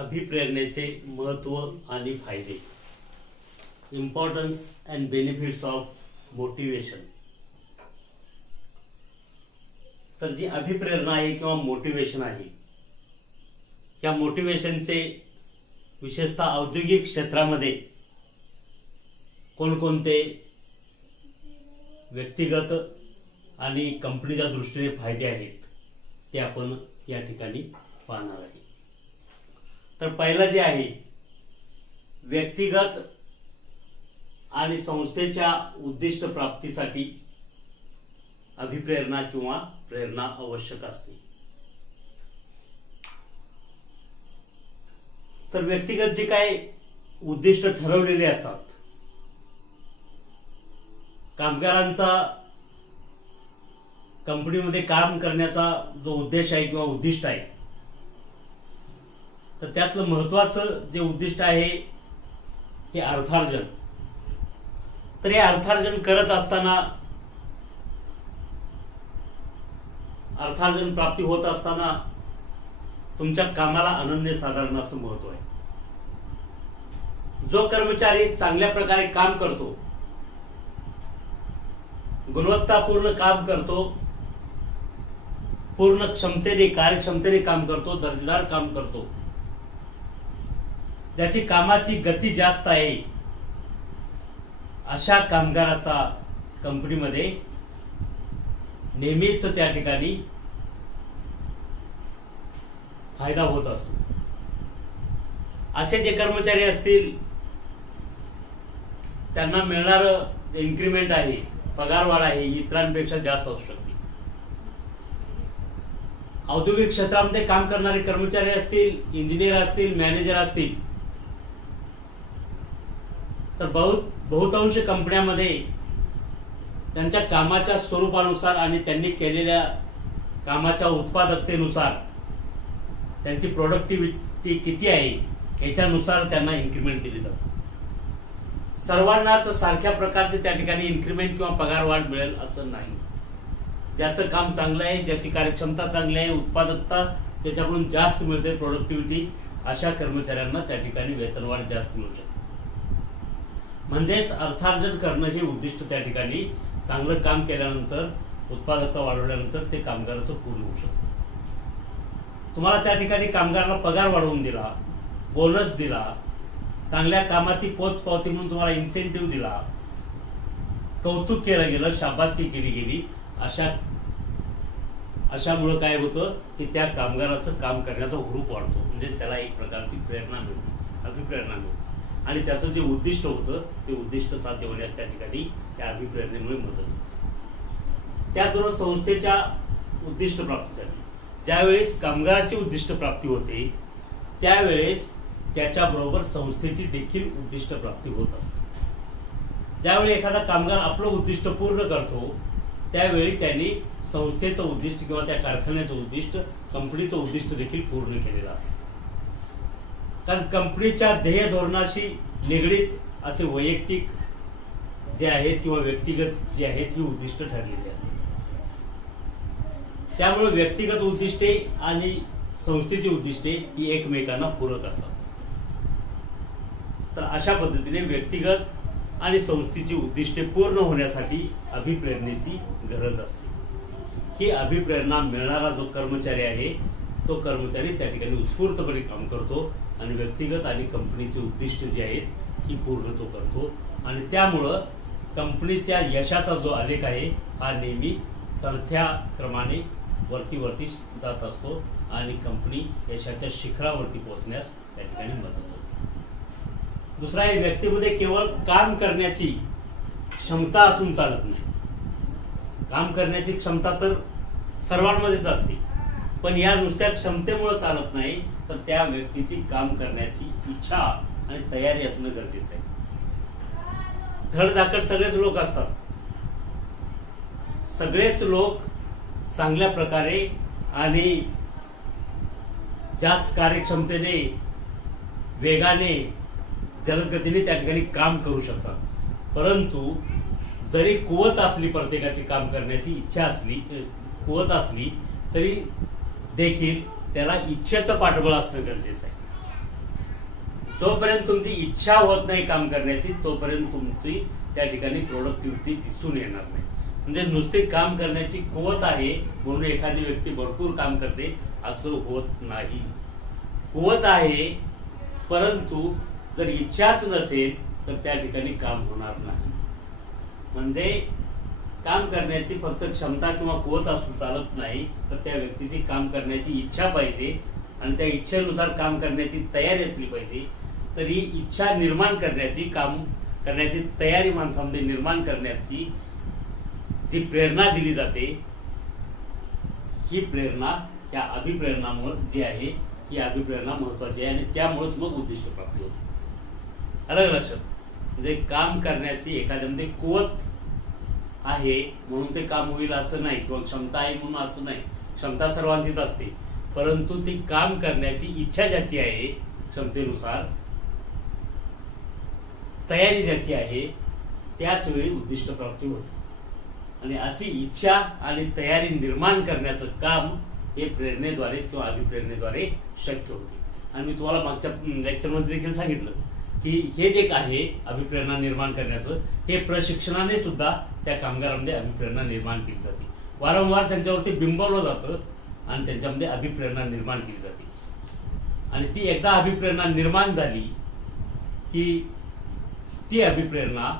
अभिप्रेरणेचे महत्त्व आणि फायदे. Importance and benefits of motivation. तर जी अभिप्रेरणा आहे किंवा मोटिवेशन आहे, या मोटिवेशनचे विशेषतः औद्योगिक क्षेत्रामध्ये कोणकोणते व्यक्तिगत आणि कंपनीच्या दृष्टीने फायदे आहेत ते आपण या ठिकाणी पाहणार आहे. तर पहिलं जे आहे, व्यक्तिगत आणि संस्थेच्या उद्दिष्ट प्राप्तीसाठी अभिप्रेरणा किंवा प्रेरणा आवश्यक असते. तर व्यक्तिगत जे काय उद्दिष्ट ठरवलेले असतात, कामगारांचा कंपनीमध्ये काम करण्याचा जो उद्देश आहे किंवा उद्दिष्ट आहे, तर त्यातलं महत्वाचं जे उद्दिष्ट आहे हे अर्थार्जन. तर हे अर्थार्जन करत असताना, अर्थार्जन प्राप्ती होत असताना तुमच्या कामाला अनन्यसाधारण असं महत्व आहे. जो कर्मचारी चांगल्या प्रकारे काम करतो, गुणवत्तापूर्ण काम करतो, पूर्ण क्षमतेने कार्यक्षमतेने काम करतो, दर्जेदार काम करतो, ज्याची कामाची गती जास्त आहे, अशा कामगाराचा कंपनीमध्ये नेहमीच त्या ठिकाणी फायदा होत असतो. असे जे कर्मचारी असतील त्यांना मिळणारं जे इन्क्रिमेंट आहे, पगारवाढ आहे, इतरांपेक्षा जास्त असू शकते. औद्योगिक क्षेत्रामध्ये काम करणारे कर्मचारी असतील, इंजिनियर असतील, मॅनेजर असतील, तर बहुतांश कंपन्यांमध्ये त्यांच्या कामाच्या स्वरूपानुसार आणि त्यांनी केलेल्या कामाच्या उत्पादकतेनुसार त्यांची प्रोडक्टिव्हिटी किती आहे याच्यानुसार त्यांना इन्क्रिमेंट दिली जाते. सर्वांनाच सारख्या प्रकारचे त्या ठिकाणी इन्क्रिमेंट किंवा पगारवाढ मिळेल असं नाही. ज्याचं काम चांगलं आहे, ज्याची कार्यक्षमता चांगली आहे, उत्पादकता ज्याच्याकडून जास्त मिळते, प्रोडक्टिव्हिटी, अशा कर्मचाऱ्यांना त्या ठिकाणी वेतनवाढ जास्त मिळू शकते. म्हणजेच अर्थार्जन करणं हे उद्दिष्ट त्या ठिकाणी चांगलं काम केल्यानंतर, उत्पादकता वाढवल्यानंतर ते कामगाराचं पूर्ण होऊ शकतं. तुम्हाला त्या ठिकाणी कामगाराला पगार वाढवून दिला, बोनस दिला, चांगल्या कामाची पोचपावती म्हणून तुम्हाला इन्सेंटिव्ह दिला, कौतुक केलं गेलं, शाबासकी केली गेली, अशामुळे काय होतं की त्या कामगाराचं काम करण्याचा हुरूप वाढतो. म्हणजेच त्याला एक प्रकारची प्रेरणा मिळते, अभिप्रेरणा मिळते, आणि त्याचं जे उद्दिष्ट होतं ते उद्दिष्ट साध्य होण्यास त्या ठिकाणी त्या अभिप्रेरणेमुळे मदत होते. त्याचबरोबर संस्थेच्या उद्दिष्ट प्राप्तीसाठी ज्यावेळेस कामगाराची उद्दिष्ट प्राप्ती होते, त्यावेळेस त्याच्याबरोबर संस्थेची देखील उद्दिष्ट प्राप्ती होत असते. ज्यावेळी एखादा कामगार आपलं उद्दिष्ट पूर्ण करतो, त्यावेळी त्यांनी संस्थेचं उद्दिष्ट किंवा त्या कारखान्याचं उद्दिष्ट, कंपनीचं उद्दिष्ट देखील पूर्ण केलेलं असतं. कारण कंपनीच्या ध्येय धोरणाशी निगडीत असे वैयक्तिक जे आहेत किंवा व्यक्तिगत जे आहेत ही उद्दिष्ट ठरलेली असतात. त्यामुळे व्यक्तिगत उद्दिष्टे आणि संस्थेची उद्दिष्टे ही एकमेकांना पूरक असतात. तर अशा पद्धतीने व्यक्तिगत आणि संस्थेची उद्दिष्टे पूर्ण होण्यासाठी अभिप्रेरणेची गरज असते. ही अभिप्रेरणा मिळणारा जो कर्मचारी आहे, तो कर्मचारी त्या ठिकाणी उत्स्फूर्तपणे काम करतो आणि व्यक्तिगत आणि कंपनीचे उद्दिष्ट जे आहेत ही पूर्ण तो करतो, आणि त्यामुळं कंपनीच्या यशाचा जो आलेख आहे हा नेहमी चढत्या क्रमाने वरती जात असतो आणि कंपनी यशाच्या शिखरावरती पोहोचण्यास त्या ठिकाणी मदत होते. दुसरा आहे, व्यक्तीमध्ये केवळ काम करण्याची क्षमता असून चालत नाही. काम करण्याची क्षमता तर सर्वांमध्येच असते, पण या नुसत्या क्षमतेमुळे चालत नाही, तर त्या व्यक्तीची काम करण्याची इच्छा आणि तयारी असणं गरजेचं आहे. धडधाकट सगळेच लोक असतात, सगळेच लोक चांगल्या प्रकारे आणि जास्त कार्यक्षमतेने, वेगाने, जलदगतीने त्या ठिकाणी काम करू शकतात. परंतु जरी कुवत असली, प्रत्येकाची काम करण्याची इच्छा असली, कुवत असली, तरी देखील त्याला इच्छेचं पाठबळ असणं गरजेचं आहे. जोपर्यंत तुमची इच्छा होत नाही काम करण्याची तोपर्यंत तुमची त्या ठिकाणी प्रोडक्टिव्हिटी दिसून येणार नाही. म्हणजे नुसते काम करण्याची कुवत आहे म्हणून एखादी व्यक्ती भरपूर काम करते असं होत नाही. कुवत आहे परंतु जर इच्छाच नसेल तर त्या ठिकाणी काम होणार नाही. म्हणजे काम करण्याची फक्त क्षमता किंवा कुवत असू चालत नाही, तर त्या व्यक्तीची काम करण्याची इच्छा पाहिजे आणि त्या इच्छेनुसार काम करण्याची तयारी असली पाहिजे. तर ही इच्छा निर्माण करण्याची, काम करण्याची तयारी माणसामध्ये निर्माण करण्याची जी प्रेरणा दिली जाते, ही प्रेरणा या अभिप्रेरणामुळे जी आहे ही अभिप्रेरणा महत्वाची आहे आणि त्यामुळेच मग उद्दिष्ट प्राप्ती होते. अलग लक्षात. म्हणजे काम करण्याची एखाद्यामध्ये कुवत आहे म्हणून ते काम होईल असं नाही, किंवा क्षमता आहे म्हणून असं नाही. क्षमता सर्वांचीच असते, परंतु ती काम करण्याची इच्छा ज्याची आहे, क्षमतेनुसार तयारी ज्याची आहे, त्याच वेळी उद्दिष्ट प्राप्ती होते. आणि अशी इच्छा आणि तयारी निर्माण करण्याचं काम हे प्रेरणेद्वारेच किंवा अभिप्रेरणेद्वारे शक्य होते. आणि मी तुम्हाला मागच्या लेक्चरमध्ये देखील सांगितलं की हे जे आहे अभिप्रेरणा निर्माण करण्याचं, हे प्रशिक्षणाने सुद्धा त्या कामगारांमध्ये अभिप्रेरणा निर्माण केली जाते. वारंवार त्यांच्यावरती बिंबवलं जातं आणि त्यांच्यामध्ये अभिप्रेरणा निर्माण केली जाते. आणि ती एकदा अभिप्रेरणा निर्माण झाली की ती अभिप्रेरणा,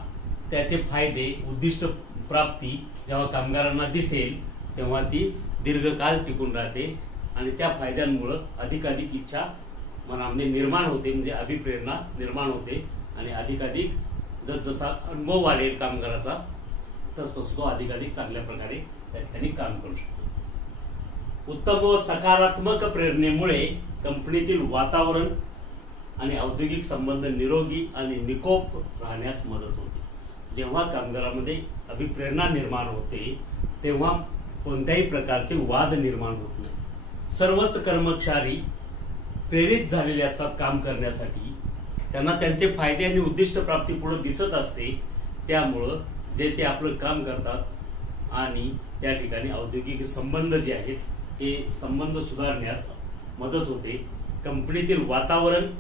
त्याचे फायदे, उद्दिष्ट प्राप्ती जेव्हा कामगारांना दिसेल तेव्हा ती दीर्घकाळ टिकून राहते आणि त्या फायद्यांमुळे अधिकाधिक इच्छा मनामध्ये निर्माण होते. म्हणजे अभिप्रेरणा निर्माण होते आणि अधिकाधिक जसजसा अनुभव वाढेल कामगाराचा तसतसं तो अधिकाधिक चांगल्या प्रकारे त्या ठिकाणी काम करू शकतो. उत्तम व सकारात्मक प्रेरणेमुळे कंपनीतील वातावरण आणि औद्योगिक संबंध निरोगी आणि निकोप राहण्यास मदत होते. जेव्हा कामगारामध्ये अभिप्रेरणा निर्माण होते तेव्हा कोणत्याही प्रकारचे वाद निर्माण होत नाही. सर्वच कर्मचारी प्रेरित झालेले असतात काम करण्यासाठी. त्यांना त्यांचे फायदे आणि उद्दिष्ट प्राप्ती पुढे दिसत असते. त्यामुळं जे ते आपलं काम करतात आणि त्या ठिकाणी औद्योगिक संबंध जे आहेत ते संबंध सुधारण्यास मदत होते. कंपनीतील वातावरण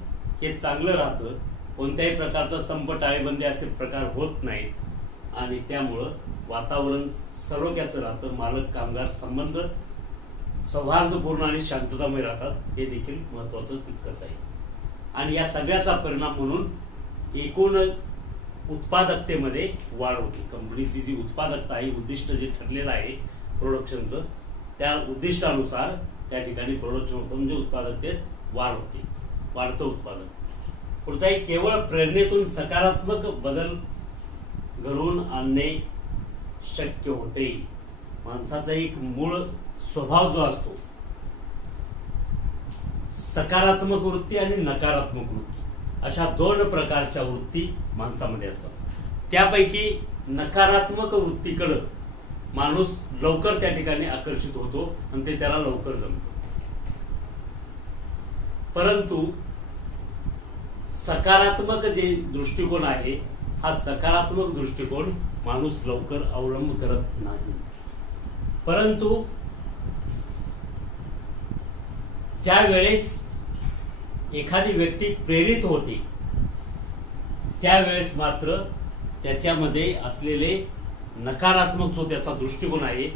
हे चांगलं राहतं. कोणत्याही प्रकारचा संप, टाळेबंदी असे प्रकार होत नाहीत आणि त्यामुळं वातावरण सलोख्याचं राहतं. मालक कामगार संबंध सौहार्दपूर्ण आणि शांततामय राहतात. हे देखील महत्वाचं तितकंच आहे. आणि या सगळ्याचा परिणाम म्हणून एकूण उत्पादकतेमध्ये वाढ होते. कंपनीची जी उत्पादकता आहे, उद्दिष्ट जे ठरलेलं आहे प्रोडक्शनचं, त्या उद्दिष्टानुसार त्या ठिकाणी प्रोडक्शन होतं. म्हणजे उत्पादकतेत वाढ होते, वाढतं उत्पादन. पुढचाही केवळ प्रेरणेतून सकारात्मक बदल घडवून आणणे शक्य होते. माणसाचा एक मूळ स्वभाव जो असतो, सकारात्मक वृत्ती आणि नकारात्मक वृत्ती, अशा दोन प्रकारच्या वृत्ती माणसामध्ये असतात. त्यापैकी नकारात्मक वृत्तीकडे माणूस लवकर त्या ठिकाणी आकर्षित होतो आणि ते त्याला लवकर जमतं. परंतु सकारात्मक जे दृष्टिकोन आहे, हा सकारात्मक दृष्टिकोन माणूस लवकर अवलंब करत नाही. परंतु ज्या वेळेस एखादी व्यक्ती प्रेरित होते त्यावेळेस मात्र त्याच्यामध्ये असलेले नकारात्मक जो त्याचा दृष्टिकोन आहे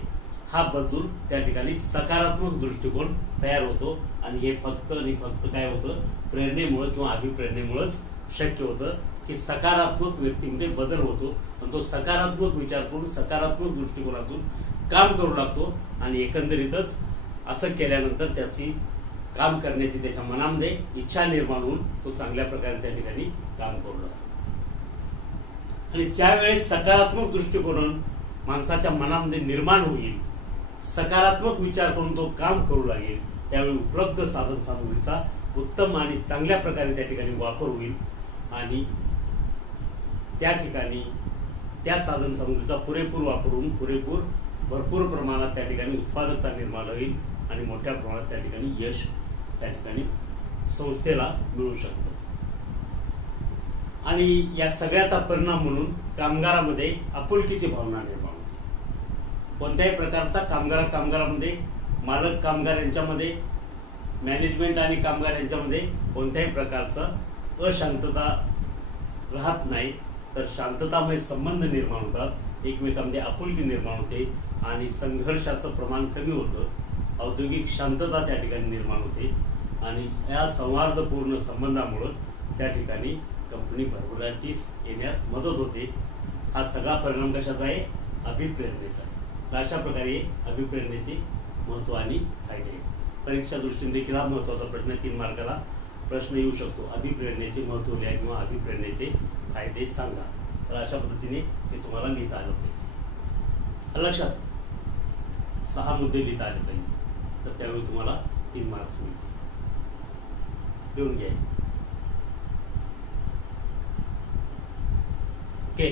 हा बदलून त्या ठिकाणी सकारात्मक दृष्टिकोन तयार होतो. आणि हे फक्त आणि फक्त काय होतं, प्रेरणेमुळे किंवा अभिप्रेरणेमुळेच शक्य होतं की सकारात्मक व्यक्तीमध्ये बदल होतो आणि तो सकारात्मक विचार करून सकारात्मक दृष्टिकोनातून काम करू लागतो. आणि एकंदरीतच असं केल्यानंतर त्याची काम करण्याची त्याच्या मनामध्ये इच्छा निर्माण होऊन तो चांगल्या प्रकारे त्या ठिकाणी काम करू लागतो. आणि ज्या वेळेस सकारात्मक दृष्टिकोन माणसाच्या मनामध्ये निर्माण होईल, सकारात्मक विचार करून तो काम करू लागेल, त्यावेळी उपलब्ध साधन सामुग्रीचा उत्तम आणि चांगल्या प्रकारे त्या ठिकाणी वापर होईल आणि त्या ठिकाणी त्या साधन सामुग्रीचा पुरेपूर वापर होऊन भरपूर प्रमाणात त्या ठिकाणी उत्पादकता निर्माण होईल आणि मोठ्या प्रमाणात त्या ठिकाणी यश त्या ठिकाणी संस्थेला मिळू शकतं. आणि या सगळ्याचा परिणाम म्हणून कामगारामध्ये आपुलकीची भावना निर्माण होते. कोणत्याही प्रकारचा कामगारामध्ये, मालक कामगार यांच्यामध्ये, मॅनेजमेंट आणि कामगार यांच्यामध्ये कोणत्याही प्रकारचा अशांतता राहत नाही, तर शांततामय संबंध निर्माण होतात, एकमेकांमध्ये आपुलकी निर्माण होते आणि संघर्षाचं प्रमाण कमी होतं, औद्योगिक शांतता त्या ठिकाणी निर्माण होते आणि या संवादपूर्ण संबंधामुळं त्या ठिकाणी कंपनी भरभराटीस येण्यास मदत होते. हा सगळा परिणाम कशाचा आहे? अभिप्रेरणेचा. तर अशा प्रकारे अभिप्रेरणेचे महत्व आणि फायदे. परीक्षा दृष्टीने देखील हा महत्वाचा प्रश्न 3 मार्काला प्रश्न येऊ शकतो. अभिप्रेरणेचे महत्व लिहा किंवा अभिप्रेरणेचे फायदे सांगा. तर अशा पद्धतीने हे तुम्हाला लिहिता आलं पाहिजे. लक्षात 6 मुद्दे लिहिता आले पाहिजे, तर त्यावेळी तुम्हाला 3 मार्क्स मिळतील. लिहून घ्या. ओके.